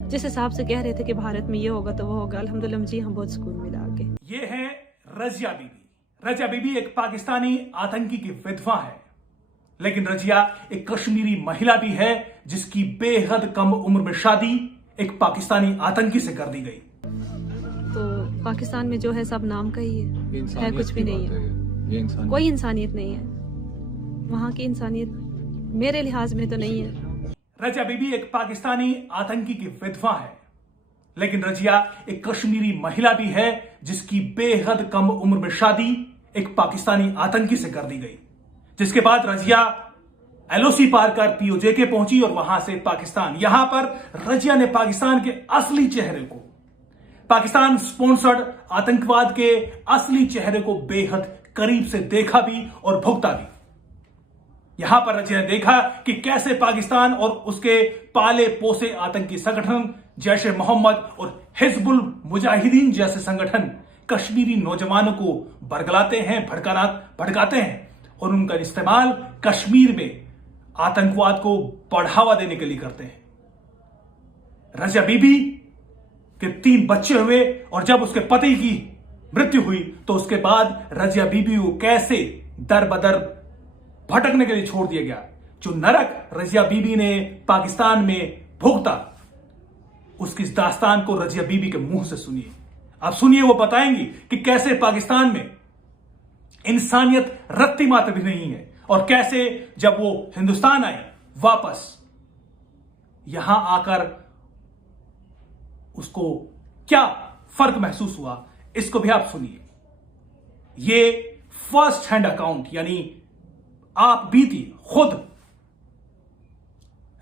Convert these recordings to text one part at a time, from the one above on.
जिस हिसाब से कह रहे थे कि भारत में ये होगा तो वो होगा, अल्हम्दुलिल्लाह जी हम बहुत सुकून मिला आगे। ये है रजिया बीबी। रजिया बीबी एक पाकिस्तानी आतंकी की विधवा है, लेकिन रजिया एक कश्मीरी महिला भी है जिसकी बेहद कम उम्र में शादी एक पाकिस्तानी आतंकी से कर दी गई। तो पाकिस्तान में जो है सब नाम का ही है कुछ भी नहीं है, कोई इंसानियत नहीं है वहाँ की। इंसानियत मेरे लिहाज में तो नहीं है। रजिया बीबी एक पाकिस्तानी आतंकी की विधवा है, लेकिन रजिया एक कश्मीरी महिला भी है जिसकी बेहद कम उम्र में शादी एक पाकिस्तानी आतंकी से कर दी गई। जिसके बाद रजिया एलओसी पार कर पीओजे पहुंची और वहां से पाकिस्तान। यहां पर रजिया ने पाकिस्तान के असली चेहरे को, पाकिस्तान स्पॉन्सर्ड आतंकवाद के असली चेहरे को बेहद करीब से देखा भी और भुगता भी। यहां पर रजिया ने देखा कि कैसे पाकिस्तान और उसके पाले पोसे आतंकी संगठन जैशे मोहम्मद और हिजबुल मुजाहिदीन जैसे संगठन कश्मीरी नौजवानों को बरगलाते हैं, भड़काते हैं और उनका इस्तेमाल कश्मीर में आतंकवाद को बढ़ावा देने के लिए करते हैं। रजिया बीबी के 3 बच्चे हुए और जब उसके पति की मृत्यु हुई तो उसके बाद रजिया बीबी को कैसे दर बदर भटकने के लिए छोड़ दिया गया। जो नरक रजिया बीबी ने पाकिस्तान में भुगता, उसकी इस दास्तान को रजिया बीबी के मुंह से सुनिए। आप सुनिए, वो बताएंगी कि कैसे पाकिस्तान में इंसानियत रत्ती मात्र भी नहीं है और कैसे जब वो हिंदुस्तान आई वापस, यहां आकर उसको क्या फर्क महसूस हुआ, इसको भी आप सुनिए। ये फर्स्ट हैंड अकाउंट, यानी आप बीती खुद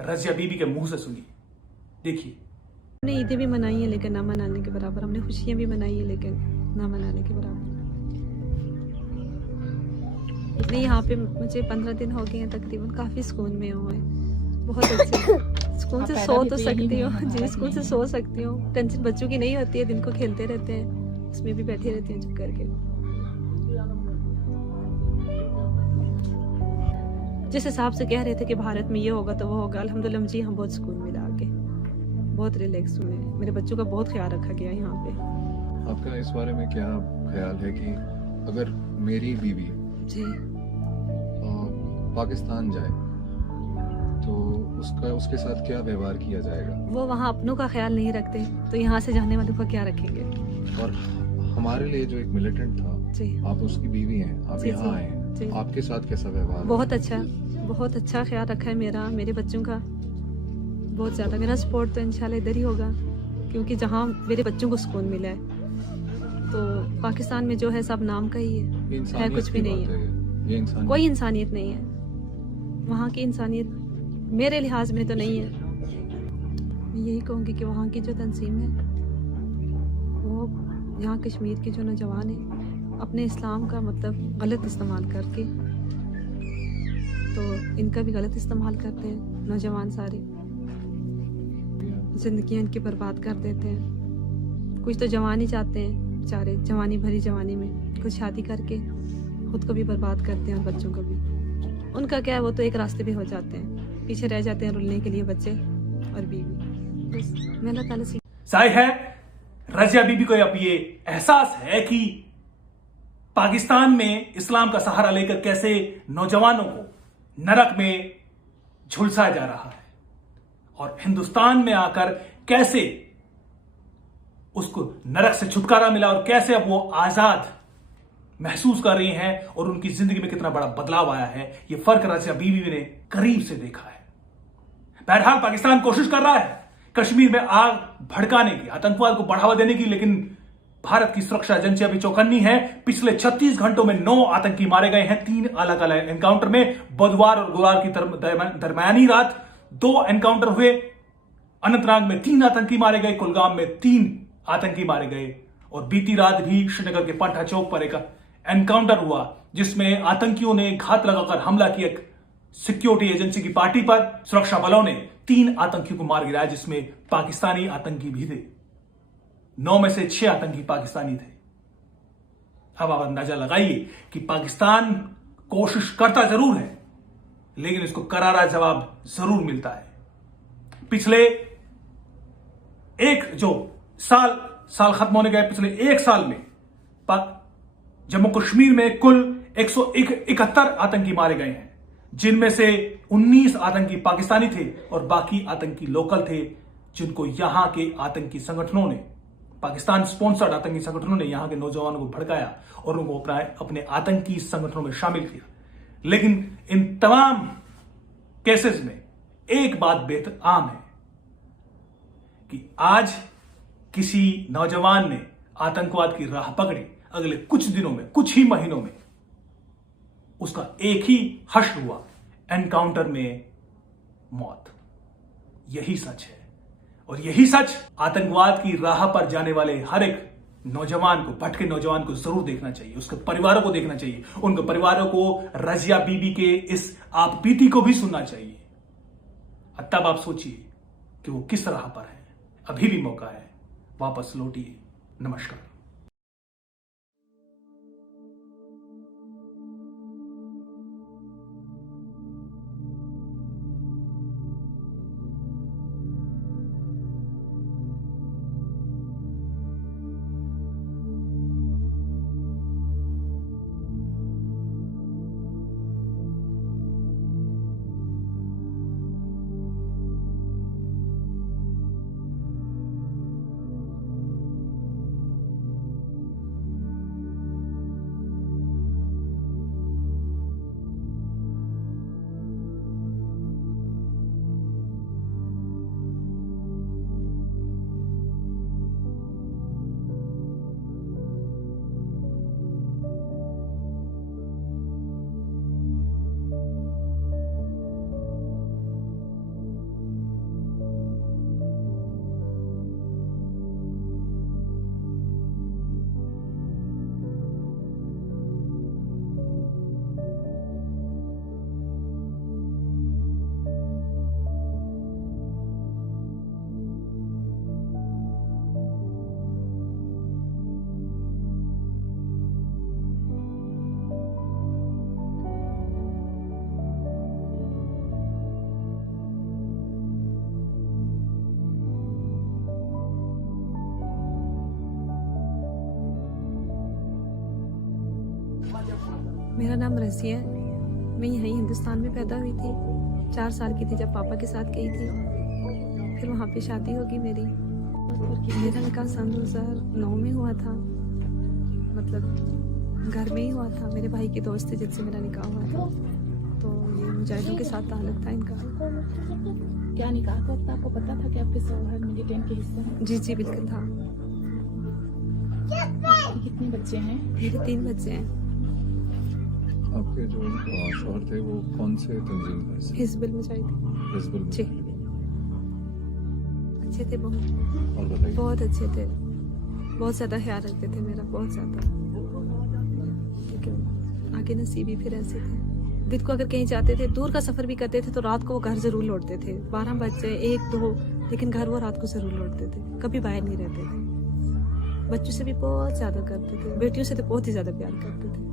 रजिया बीबी के मुंह से सुनिए, देखिए। हमने ईदें भी मनाई है लेकिन ना मनाने के बराबर, हमने खुशियां भी मनाई है लेकिन ना मनाने के बराबर। नहीं, यहाँ पे मुझे 15 दिन हो गए हैं तकरीबन, काफी सुकून में हूँ मैं, बहुत अच्छे सुकून से सो तो सकती हूँ जी, सुकून से सो सकती हूँ। टेंशन बच्चों की नहीं होती है, दिन को खेलते रहते हैं, उसमें भी बैठी रहती हैं चुप करके। जिस हिसाब से कह रहे थे कि भारत में ये होगा तो वो होगा, अल्हम्दुलिल्लाह जी हम बहुत सुकून मिला आगे, बहुत रिलैक्स हुए। मेरे बच्चों का बहुत ख्याल रखा गया यहाँ पे। आपका इस बारे में क्या ख्याल है कि अगर मेरी बीवी जी पाकिस्तान जाए तो उसके साथ क्या व्यवहार किया जाएगा? वो वहाँ अपनों का ख्याल नहीं रखते तो यहाँ से जाने वालों का क्या रखेंगे? और हमारे लिए जो एक मिलिटेंट था जी, आप उसकी बीवी हैं, आप जी, यहाँ आए, जी। आपके साथ कैसा व्यवहार? बहुत अच्छा ख्याल रखा है मेरा, मेरे बच्चों का बहुत ज़्यादा। मेरा सपोर्ट तो इंशाल्लाह इधर ही होगा, क्योंकि जहाँ मेरे बच्चों को सुकून मिला है। तो पाकिस्तान में जो है सब नाम का ही है कुछ भी नहीं है, कोई इंसानियत नहीं है वहाँ की। इंसानियत मेरे लिहाज में तो नहीं है। मैं यही कहूँगी कि वहाँ की जो तंजीम है वो यहाँ कश्मीर के जो नौजवान हैं अपने इस्लाम का मतलब गलत इस्तेमाल करके, तो इनका भी गलत इस्तेमाल करते हैं नौजवान, सारे जिंदगी इनकी बर्बाद कर देते हैं। कुछ तो जवानी चाहते हैं बेचारे, जवानी भरी जवानी में कुछ शादी करके खुद को भी बर्बाद करते हैं और बच्चों को भी। उनका क्या है, वो तो एक रास्ते पे हो जाते हैं, पीछे रह जाते हैं रुलने के लिए बच्चे और बीवी। बस मैं अल्लाह ताला से जाहिर है रजिया बीबी को अब ये एहसास है कि पाकिस्तान में इस्लाम का सहारा लेकर कैसे नौजवानों को नरक में झुलसाया जा रहा है और हिंदुस्तान में आकर कैसे उसको नरक से छुटकारा मिला और कैसे अब वो आजाद महसूस कर रही हैं और उनकी जिंदगी में कितना बड़ा बदलाव आया है, ये फर्क रजिया बीबी ने करीब से देखा है। बहरहाल पाकिस्तान कोशिश कर रहा है कश्मीर में आग भड़काने की, आतंकवाद को बढ़ावा देने की, लेकिन भारत की सुरक्षा एजेंसी अभी चौकन्नी है। पिछले 36 घंटों में 9 आतंकी मारे गए हैं 3 अलग अलग एनकाउंटर में। बुधवार और गुरुवार की दरमियानी रात 2 एनकाउंटर हुए। अनंतनाग में 3 आतंकी मारे गए, कुलगाम में 3 आतंकी मारे गए और बीती रात भी श्रीनगर के पंटा चौक पर एक एनकाउंटर हुआ जिसमें आतंकियों ने घात लगाकर हमला किया। सिक्योरिटी एजेंसी की पार्टी पर सुरक्षा बलों ने 3 आतंकियों को मार गिराया, जिसमें पाकिस्तानी आतंकी भी थे। 9 में से 6 आतंकी पाकिस्तानी थे। अब आप अंदाजा लगाइए कि पाकिस्तान कोशिश करता जरूर है लेकिन इसको करारा जवाब जरूर मिलता है। पिछले एक जो साल खत्म होने गए, पिछले एक साल में जम्मू कश्मीर में कुल 171 आतंकी मारे गए हैं, जिनमें से 19 आतंकी पाकिस्तानी थे और बाकी आतंकी लोकल थे, जिनको यहां के आतंकी संगठनों ने, पाकिस्तान स्पॉन्सर्ड आतंकी संगठनों ने यहां के नौजवानों को भड़काया और उनको अपने आतंकी संगठनों में शामिल किया। लेकिन इन तमाम केसेस में एक बात बेहद आम है कि आज किसी नौजवान ने आतंकवाद की राह पकड़ी, अगले कुछ दिनों में, कुछ ही महीनों में उसका एक ही हश्र हुआ, एनकाउंटर में मौत। यही सच है और यही सच आतंकवाद की राह पर जाने वाले हर एक नौजवान को, भटके नौजवान को जरूर देखना चाहिए, उसके परिवारों को देखना चाहिए, उनके परिवारों को रजिया बीबी के इस आप बीती को भी सुनना चाहिए। तब आप सोचिए कि वो किस राह पर है। अभी भी मौका है, वापस लौटिए। नमस्कार। मेरा नाम रज़िया है। मैं यहीं हिंदुस्तान में पैदा हुई थी। 4 साल की थी जब पापा के साथ गई थी। फिर वहाँ पे शादी होगी मेरी। मेरा निकाह सन 2009 में हुआ था, मतलब घर में ही हुआ था। मेरे भाई के दोस्त थे जिनसे मेरा निकाह हुआ था, तो ये मुजाहिदों के साथ ताल्लुक था इनका। क्या निकाह था? आपको पता था कि आपके शौहर मिलिटेंट के हिस्से हैं? जी बिल्कुल था। आपके कितने बच्चे हैं? मेरे 3 बच्चे हैं। आपके जो शौहर थे वो कौन से तंजीम में से? हिज़्बुल मुजाहिदीन। हिज़्बुल जी। अच्छे थे बहुत। और बताइए। बहुत अच्छे थे, बहुत ज़्यादा ख्याल रखते थे मेरा, बहुत ज़्यादा। लेकिन आगे नसीब ही फिर ऐसे थे। दिन को अगर कहीं जाते थे, दूर का सफ़र भी करते थे, तो रात को वो घर ज़रूर लौटते थे। 12 बजे 1, 2, लेकिन घर वो रात को ज़रूर लौटते थे, कभी बाहर नहीं रहते थे। बच्चों से भी बहुत ज़्यादा करते थे, बेटियों से तो बहुत ही ज़्यादा प्यार करते थे।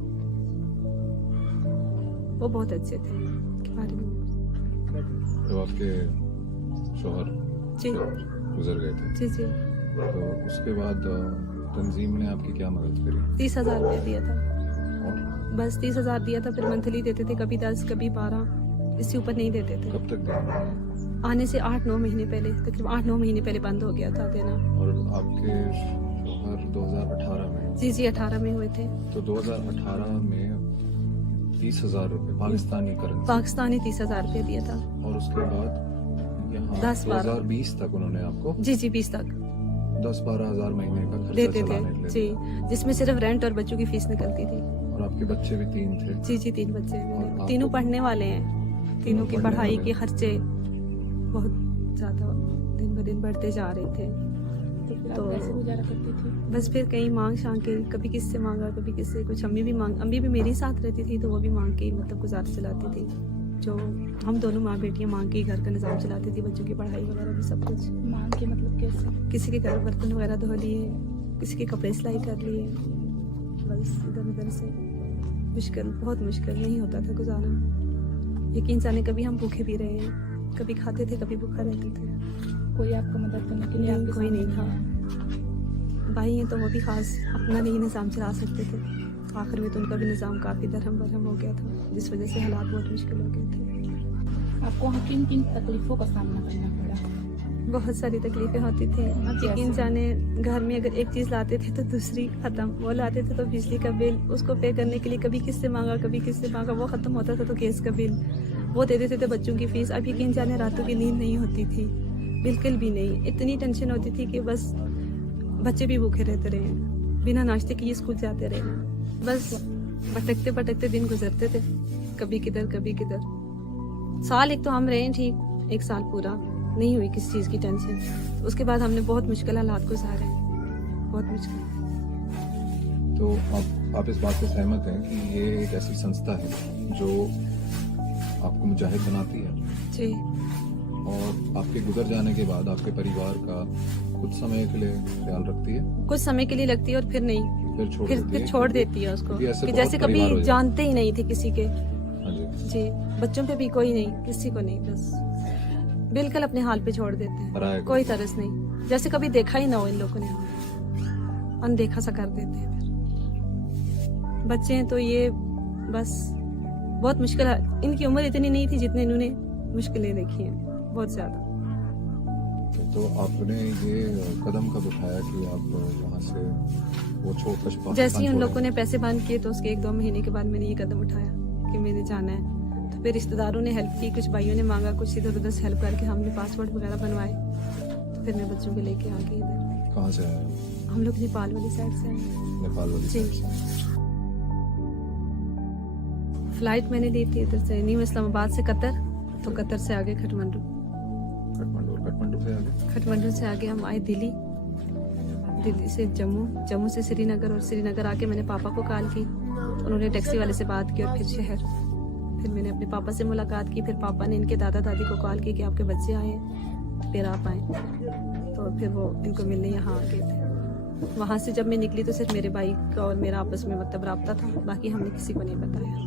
वो बहुत अच्छे थे के बारे में। तो आपके शौहर जी गुजर गए थे, जी जी। तो उसके बाद तंजीम ने आपकी क्या मदद करी? 30,000 रुपया दिया था, और बस 30,000 दिया था। फिर मंथली देते थे, कभी 10, कभी 12, इससे ऊपर नहीं देते थे। कब तक दिया? आने से 8-9 महीने पहले, तकरीबन 8-9 महीने पहले बंद हो गया था देना। और आपके शौहर 2018 में? जी 18 में हुए थे। तो 2018 में 30,000 रुपये पाकिस्तानी करेंसी, पाकिस्तानी 30,000 रुपया दिया था। और उसके बाद यहाँ 10-12 2020 तक उन्होंने आपको जी 20 तक 10-12 हज़ार महीने का खर्चा देते थे चलाने के लिए जी, जिसमें सिर्फ रेंट और बच्चों की फीस निकलती थी। और आपके बच्चे भी 3 थे? जी 3 बच्चे हैं और मेरे, आपको? तीनों पढ़ने वाले हैं। तीनों की पढ़ने पढ़ाई वाले के खर्चे बहुत ज़्यादा दिन ब दिन बढ़ते जा रहे थे। तो फिर आप तो- कैसे गुजारा करती थी? बस फिर कहीं मांग शांग के, कभी किससे मांगा, कभी किससे कुछ। अम्मी भी मेरे साथ रहती थी, तो वो भी मांग के ही मतलब गुजारा चलाती थी। जो हम दोनों माँ बेटियाँ मांग के ही घर का निज़ाम चलाती थी, बच्चों की पढ़ाई वगैरह भी सब कुछ। मांग के मतलब कैसे? किसी के घर बर्तन वगैरह धो लिए, किसी के कपड़े सिलाई कर लिए, बस इधर उधर से। मुश्किल, बहुत मुश्किल, नहीं होता था गुजारा। यकीन जाने कभी हम भूखे भी रहे हैं, कभी खाते थे, कभी भूखा रहते थे। कोई आपको मदद करने के लिए नहीं, आपके कोई नहीं सामने था। आया? भाई हैं तो वो भी खास अपना नहीं निज़ाम चला सकते थे। आखिर में तो उनका भी निज़ाम काफ़ी दरहम बरहम हो गया था, जिस वजह से हालात बहुत मुश्किल हो गए थे। आपको वहाँ किन किन तकलीफों का सामना करना पड़ा? बहुत सारी तकलीफ़ें होती थी। जैसे? यकीन जाने, घर में अगर एक चीज़ लाते थे तो दूसरी ख़त्म। वो लाते थे तो बिजली का बिल, उसको पे करने के लिए कभी किससे मांगा, कभी किससे मांगा, वो ख़त्म होता था तो गैस का बिल, वो दे देते थे बच्चों की फ़ीस। अब यकीन जाने रातों की नींद नहीं होती थी, बिल्कुल भी नहीं। इतनी टेंशन होती थी कि बस बच्चे भी भूखे रहते रहे, बिना नाश्ते के स्कूल जाते रहे। बस भटकते भटकते दिन गुजरते थे, कभी किधर कभी किधर। साल एक तो हम रहे ठीक, 1 साल पूरा नहीं हुई किसी चीज़ की टेंशन। उसके बाद हमने बहुत मुश्किल हालात गुजारे, बहुत मुश्किल। तो आप इस बात से सहमत हैं कि ये एक ऐसी संस्था है जो आपको मुजाहिद बनाती है जी, और आपके गुजर जाने के बाद आपके परिवार का कुछ समय के लिए ख्याल रखती है, कुछ समय के लिए लगती है और फिर नहीं, फिर छोड़ फिर देती फिर है? छोड़ देती है उसको, क्योंकि ऐसे कि बहुत जैसे परिवार हो कभी जाते जानते ही नहीं थे किसी के। हाँ जी, जी, बच्चों पे भी कोई नहीं, किसी को नहीं, बस बिल्कुल अपने हाल पे छोड़ देते हैं, पराया को। कोई तरस नहीं, जैसे कभी देखा ही ना हो इन लोगों ने हमें, अनदेखा सा कर देते हैं। फिर बच्चे हैं तो ये बस बहुत मुश्किल है। इनकी उम्र इतनी नहीं थी जितने इन्होंने मुश्किलें देखी हैं, बहुत ज्यादा। तो आपने ये कदम कब उठाया कि आप वहाँ से वो छोड़कर पाकिस्तान जैसे ही उन छोड़ें? लोगों ने पैसे बंद किए तो उसके 1-2 महीने के बाद मैंने ये कदम उठाया कि मैंने जाना है। तो फिर रिश्तेदारों ने हेल्प की, कुछ भाइयों ने मांगा, कुछ इधर उधर से हेल्प करके हमने पासपोर्ट वगैरह बनवाए। तो फिर मैं बच्चों को लेके आ गई इधर। कहाँ से आए? हम लोग नेपाल वाली साइड से आए। नेपाल वाली जी। साइड से। फ्लाइट मैंने ली थी इधर से न्यू इस्लामाबाद से कतर, तो कतर से आगे काठमांडू, काठमांडू से आगे काठमांडू से आगे हम आए दिल्ली, दिल्ली से जम्मू, जम्मू से श्रीनगर, और श्रीनगर आके मैंने पापा को कॉल की, उन्होंने टैक्सी वाले से बात की और फिर शहर। फिर मैंने अपने पापा से मुलाकात की, फिर पापा ने इनके दादा दादी को कॉल की कि आपके बच्चे आए हैं, फिर आप आए। तो फिर वो इनको मिलने यहाँ आ गए थे। वहाँ से जब मैं निकली तो सिर्फ मेरे भाई का और मेरा आपस में मतलब रब्ता था, बाकी हमने किसी को नहीं बताया।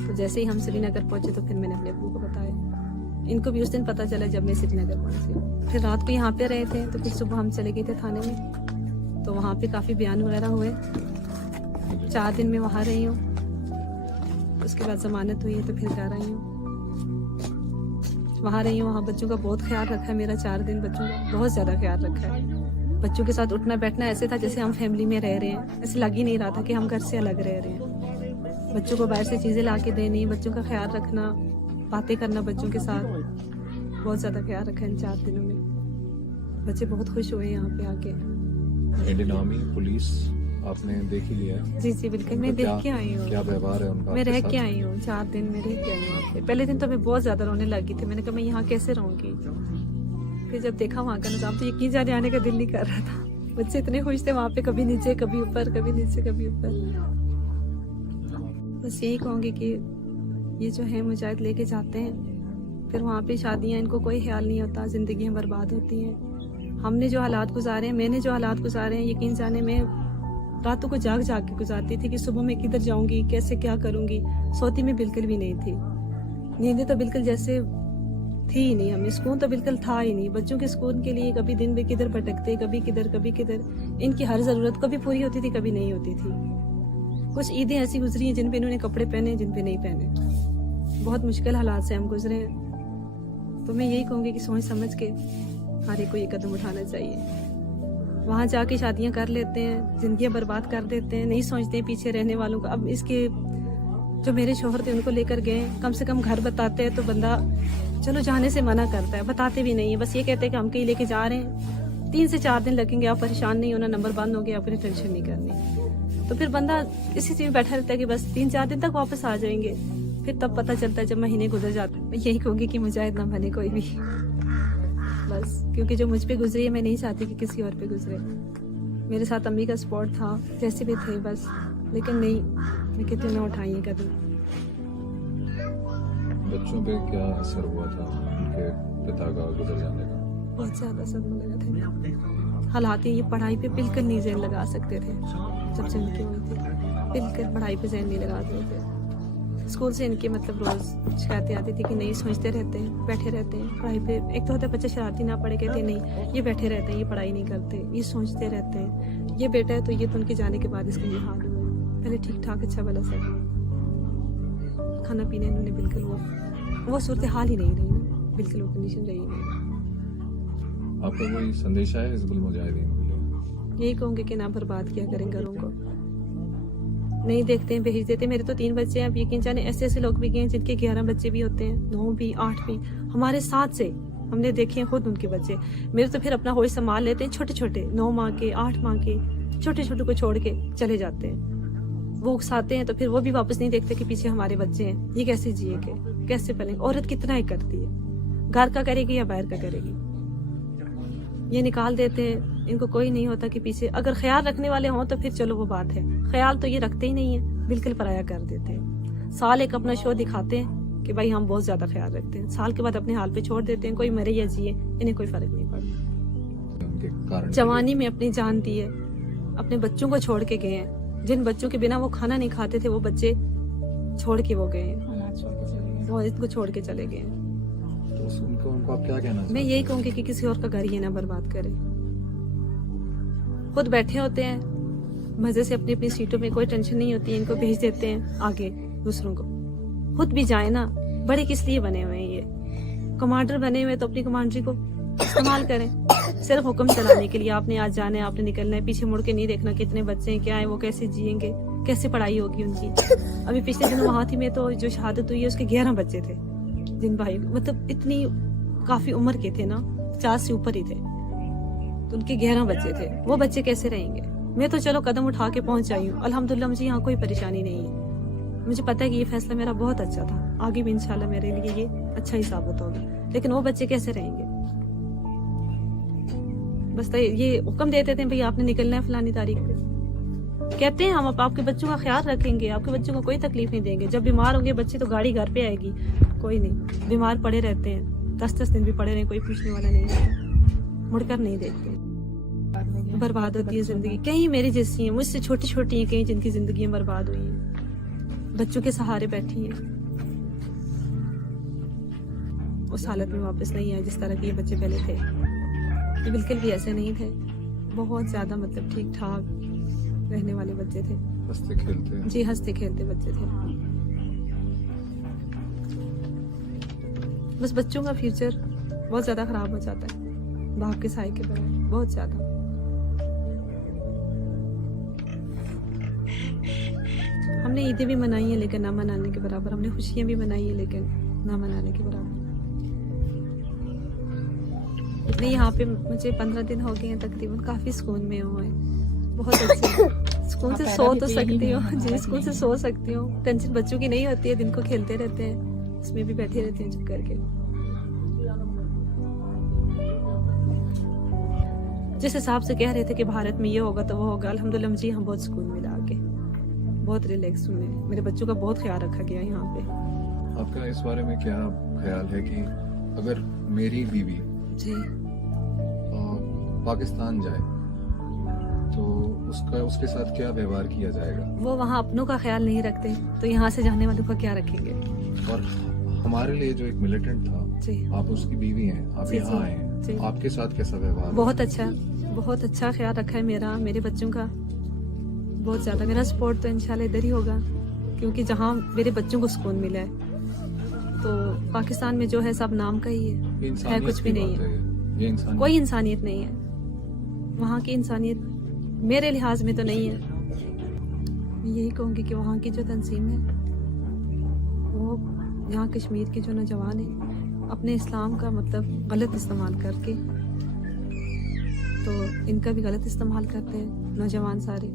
तो जैसे ही हम श्रीनगर पहुंचे तो फिर मैंने अपने अब्बू को बताया। इनको भी उस दिन पता चला जब मैं श्रीनगर पहुंची। फिर रात को यहाँ पे रहे थे, तो फिर सुबह हम चले गए थे थाने में, तो वहाँ पे काफ़ी बयान वगैरह हुए। 4 दिन में वहाँ रही हूँ, उसके बाद जमानत हुई है तो फिर घर आई हूँ। वहाँ रही हूँ, वहाँ बच्चों का बहुत ख्याल रखा है मेरा। 4 दिन बच्चों का बहुत ज़्यादा ख्याल रखा है। बच्चों के साथ उठना बैठना ऐसे था जैसे हम फैमिली में रह रहे हैं, ऐसे लग ही नहीं रहा था कि हम घर से अलग रह रहे हैं। बच्चों को बाहर से चीज़ें ला के देनी, बच्चों का ख्याल रखना, बातें करना बच्चों के साथ, बहुत ज़्यादा ख्याल रखा है इन 4 दिनों में। बच्चे बहुत खुश हुए यहाँ पे आके। इंडियन आर्मी पुलिस आपने देख ही लिया है? जी जी बिल्कुल, मैं उनका देख के आई हूँ, क्या व्यवहार है उनका मैं आपके रह साथ? के आई हूँ। 4 दिन में रह के आई हूँ वहाँ पे। पहले दिन तो मैं बहुत ज़्यादा रोने लगी थी, मैंने कहा मैं यहाँ कैसे रहूँगी। फिर जब देखा वहाँ का निज़ाम तो यकीन जाने आने का दिल नहीं कर रहा था। बच्चे इतने खुश थे वहाँ पे, कभी नीचे कभी ऊपर, कभी नीचे कभी ऊपर। बस यही कहूँगी कि ये जो है मुजाहिद लेके जाते हैं, फिर वहाँ पे शादियाँ, इनको कोई ख्याल नहीं होता, ज़िंदगियाँ बर्बाद होती हैं। हमने जो हालात गुजारे हैं, मैंने जो हालात गुजारे हैं, यकीन जाने में रातों को जाग जाग के गुजारती थी कि सुबह मैं किधर जाऊँगी, कैसे क्या करूँगी। सोती में बिल्कुल भी नहीं थी, नींदें तो बिल्कुल जैसे थी ही नहीं, हमें सुकून तो बिल्कुल था ही नहीं। बच्चों के सुकून के लिए कभी दिन में किधर भटकते, कभी किधर कभी किधर। इनकी हर ज़रूरत कभी पूरी होती थी, कभी नहीं होती थी। कुछ ईदें ऐसी गुजरी हैं जिन पे इन्होंने कपड़े पहने, जिन पे नहीं पहने। बहुत मुश्किल हालात से हम गुजरे हैं। तो मैं यही कहूँगी कि सोच समझ के हर एक को ये कदम उठाना चाहिए। वहाँ जाके शादियाँ कर लेते हैं, जिंदगियाँ बर्बाद कर देते हैं, नहीं सोचते हैं पीछे रहने वालों का। अब इसके जो मेरे शोहर थे उनको लेकर गए, कम से कम घर बताते हैं तो बंदा चलो जाने से मना करता है, बताते भी नहीं है। बस ये कहते हैं कि हम कहीं लेके जा रहे हैं, 3 से 4 दिन लगेंगे, आप परेशान नहीं होना, नंबर बंद हो गया, अपनी टेंशन नहीं करनी। तो फिर बंदा इसी चीज़ में बैठा रहता है कि बस 3-4 दिन तक वापस आ जाएंगे। फिर तब पता चलता है जब महीने गुजर जाते हैं। मैं यही कहूँगी कि मुजाहिद ना बने कोई भी, बस, क्योंकि जो मुझ पे गुजरी है मैं नहीं चाहती कि किसी और पे गुजरे। मेरे साथ अम्मी का सपोर्ट था, जैसे भी थे बस, लेकिन नहीं, मैं कहती हूँ ना उठाइए कदम। बच्चों पे क्या असर हुआ था उनके पिता का गुजर जाने का? बहुत ज़्यादा सदमा लगा था। हालात ये पढ़ाई पे बिल्कुल नहीं ज़हन लगा सकते थे जब से उनकी हुई थी, बिल्कुल पढ़ाई पे ज़हन नहीं लगा सकते थे। स्कूल से इनके मतलब रोज शिकायतें आती थी कि नहीं सोचते रहते हैं, बैठे रहते हैं पढ़ाई पे। एक तो होता है बच्चे शरारती ना पढ़े, कहते नहीं ये बैठे रहते हैं, ये पढ़ाई नहीं करते, ये सोचते रहते हैं। ये बेटा है तो ये तो उनके जाने के बाद इसका ये हाल हुआ। पहले ठीक ठाक अच्छा भला सब खाना पीने इन्होंने बिल्कुल वो सूरत हाल ही नहीं रही ना, बिल्कुल वो कंडीशन रही नहीं। आपका कोई संदेश है हिजबुल मुजाहिदीन के लिए? यही कहूँगी कि ना बर्बाद किया करें घरों को, नहीं देखते हैं, भेज देते हैं। मेरे तो 3 बच्चे हैं, अब यकीन जाने ऐसे ऐसे लोग भी गए हैं जिनके 11 बच्चे भी होते हैं, 9 भी 8 भी। हमारे साथ से हमने देखे हैं खुद उनके बच्चे। मेरे तो फिर अपना होश संभाल लेते हैं, छोटे छोटे 9 माह के 8 माह के छोटे छोटे को छोड़ के चले जाते हैं। वो उकसाते हैं तो फिर वो भी वापस नहीं देखते कि पीछे हमारे बच्चे हैं, ये कैसे जिएंगे, कैसे पलेंगे। औरत कितना ही करती है, घर का करेगी या बाहर का करेगी। ये निकाल देते हैं, इनको कोई नहीं होता कि पीछे अगर ख्याल रखने वाले हों तो फिर चलो वो बात है। ख्याल तो ये रखते ही नहीं है, बिल्कुल पराया कर देते हैं। साल एक अपना शो दिखाते हैं कि भाई हम बहुत ज्यादा ख्याल रखते हैं, साल के बाद अपने हाल पे छोड़ देते हैं। कोई मरे या जिए इन्हें कोई फर्क नहीं पड़ता। उनके कारण जवानी में अपनी जान दी है, अपने बच्चों को छोड़ के गए हैं। जिन बच्चों के बिना वो खाना नहीं खाते थे वो बच्चे छोड़ के वो गए हैं, अनाज छोड़ के चले गए। वो इनको छोड़ के चले गए हैं। तो उनको आप क्या कहना मैं यही कहूंगी कि किसी और का घर ये ना बर्बाद करे। खुद बैठे होते हैं मजे से अपनी अपनी सीटों में, कोई टेंशन नहीं होती, इनको भेज देते हैं आगे दूसरों को। खुद भी जाए ना, बड़े किस लिए बने हुए हैं ये? कमांडर बने हुए तो अपनी कमांडरी को इस्तेमाल करें, सिर्फ हुक्म चलाने के लिए। आपने आज जाना है, आपने निकलना है, पीछे मुड़ के नहीं देखना कितने बच्चे हैं, क्या है, वो कैसे जिएंगे, कैसे पढ़ाई होगी उनकी। अभी पिछले दिन वहां थी मैं, तो जो शहादत हुई है उसके 11 बच्चे थे, जिन भाई मतलब इतनी काफी उम्र के थे ना, 50 से ऊपर ही थे, तो उनके 11 बच्चे थे। वो बच्चे कैसे रहेंगे? मैं तो चलो कदम उठा के पहुंच आई हूँ, अल्हम्दुलिल्लाह मुझे यहाँ कोई परेशानी नहीं है। मुझे पता है कि ये फैसला मेरा बहुत अच्छा था, आगे भी इंशाल्लाह मेरे लिए ये अच्छा ही साबित होगा। लेकिन वो बच्चे कैसे रहेंगे? बस तो ये हुक्म देते थे भाई आपने निकलना है फलानी तारीख पे, कहते हैं हम आपके बच्चों का ख्याल रखेंगे, आपके बच्चों को कोई तकलीफ नहीं देंगे। जब बीमार होंगे बच्चे तो गाड़ी घर पे आएगी, कोई नहीं। बीमार पड़े रहते हैं, 10-10 दिन भी पड़े रहे, कोई पूछने वाला नहीं है, मुड़कर नहीं देखते। बर्बाद होती है जिंदगी। कई मेरी जैसी हैं, मुझसे छोटी छोटी हैं कई, जिनकी जिंदगी बर्बाद हुई हैं, बच्चों के सहारे बैठी हैं। उस हालत में वापस नहीं आए जिस तरह के ये बच्चे पहले थे। ये बिल्कुल भी ऐसे नहीं थे, बहुत ज्यादा मतलब ठीक ठाक रहने वाले बच्चे थे, हंसते खेलते। जी हंसते खेलते बच्चे थे। बस बच्चों का फ्यूचर बहुत ज्यादा खराब हो जाता है बाप के साए के बगैर, बहुत ज्यादा। हमने ईदें भी मनाई है लेकिन ना मनाने के बराबर, हमने खुशियां भी मनाई है लेकिन ना मनाने के बराबर। नहीं, यहाँ पे मुझे 15 दिन हो गए हैं तकरीबन, काफी सुकून में हूँ, बहुत अच्छे सुकून से सो तो सकती हूँ जी, सुकून से सो सकती हूँ। टेंशन बच्चों की नहीं होती है, दिन को खेलते रहते हैं, उसमें भी बैठे रहते हैं चुप करके। जिस हिसाब से कह रहे थे कि भारत में ये होगा तो वो होगा, अल्हम्दुलिल्लाह मुझे यहाँ बहुत सुकून मिला आके, बहुत रिलैक्स हूँ मैं। मेरे बच्चों का बहुत ख्याल रखा गया यहाँ पे। आपका इस बारे में क्या ख्याल है कि अगर मेरी बीवी जी पाकिस्तान जाए तो उसके साथ क्या व्यवहार किया जाएगा? वो वहाँ अपनों का ख्याल नहीं रखते तो यहाँ से जाने वालों का क्या रखेंगे? और हमारे लिए जो एक मिलिटेंट था, जी आप उसकी बीवी हैं, आप जी, यहाँ जी, आए हैं, जी। आपके साथ कैसा व्यवहार? बहुत अच्छा ख्याल रखा है मेरा, मेरे बच्चों का बहुत ज्यादा। मेरा सपोर्ट तो इंशाल्लाह इधर ही होगा क्योंकि जहाँ मेरे बच्चों को सुकून मिला है। तो पाकिस्तान में जो है सब नाम का ही है कुछ भी नहीं है, ये इंसानियत कोई इंसानियत नहीं है वहाँ की। इंसानियत मेरे लिहाज में तो नहीं है। मैं यही कहूँगी कि वहाँ की जो तंजीम है वो यहाँ कश्मीर के जो नौजवान हैं अपने इस्लाम का मतलब गलत इस्तेमाल करके, तो इनका भी गलत इस्तेमाल करते हैं नौजवान सारे,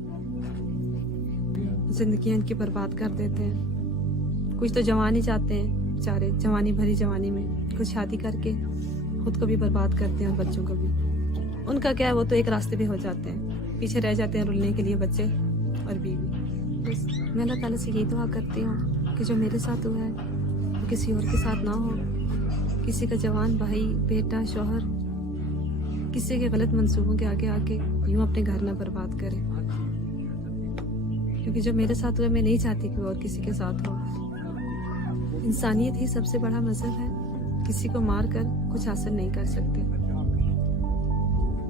जिंदगियाँ इनकी बर्बाद कर देते हैं। कुछ तो जवानी चाहते हैं बेचारे, जवानी भरी जवानी में कुछ शादी करके खुद को भी बर्बाद करते हैं और बच्चों को भी। उनका क्या है, वो तो एक रास्ते पे हो जाते हैं, पीछे रह जाते हैं रुलने के लिए बच्चे और बीवी। बस मैं अल्लाह ताला से यही दुआ करती हूँ कि जो मेरे साथ हुआ है वो किसी और के साथ ना हो। किसी का जवान भाई, बेटा, शौहर किसी के गलत मंसूबों के आगे आके यूं अपने घर ना बर्बाद करे, क्योंकि जो मेरे साथ हुआ मैं नहीं चाहती कि वो और किसी के साथ हो। इंसानियत ही सबसे बड़ा मजहब है। किसी को मार कर कुछ हासिल नहीं कर सकते।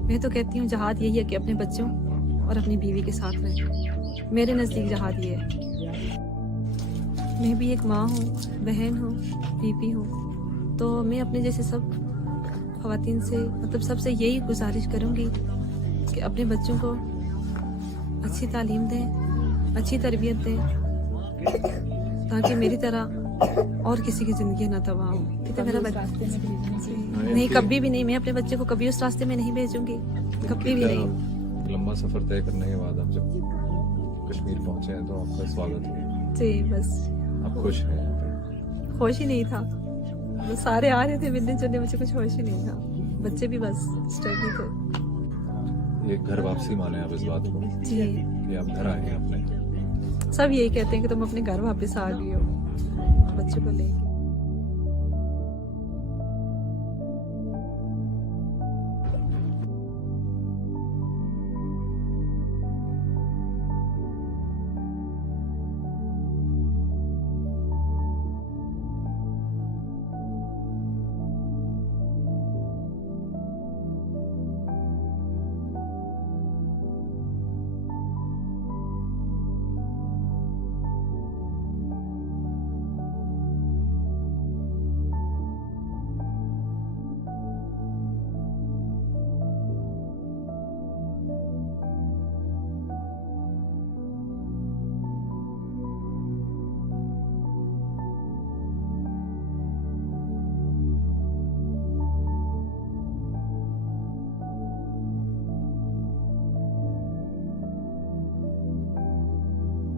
मैं तो कहती हूँ जहाद यही है कि अपने बच्चों और अपनी बीवी के साथ रहें। मेरे नज़दीक जहाद ये है। मैं भी एक माँ हूँ, बहन हूँ, बीवी हूँ, तो मैं अपने जैसे सब ख़वातीन से मतलब सबसे यही गुजारिश करूँगी कि अपने बच्चों को अच्छी तालीम दें, अच्छी तरबियत दें, ताकि मेरी तरह और किसी की ज़िंदगी ना तबाह हो। तो मेरा बच्चा रास्ते में भेजना चाहिए। नहीं, कभी भी नहीं। मैं अपने बच्चे को कभी उस रास्ते में नहीं भेजूंगी, कभी भी नहीं। लंबा सफर तय करने के बाद आप जब कश्मीर पहुंचे हैं तो आपका स्वागत है। जी बस आप खुश हैं यहाँ पे? होश ही नहीं था। वो सारे आ रहे थे मिलने जुलने, मुझे कुछ होश ही नहीं था। बच्चे भी बस स्टडी थे। ये घर वापसी माने आप इस बात को जी कि आप घर आए हैं अपने? सब यही कहते हैं कि तुम अपने घर वापस आ गई हो बच्चों को लेके।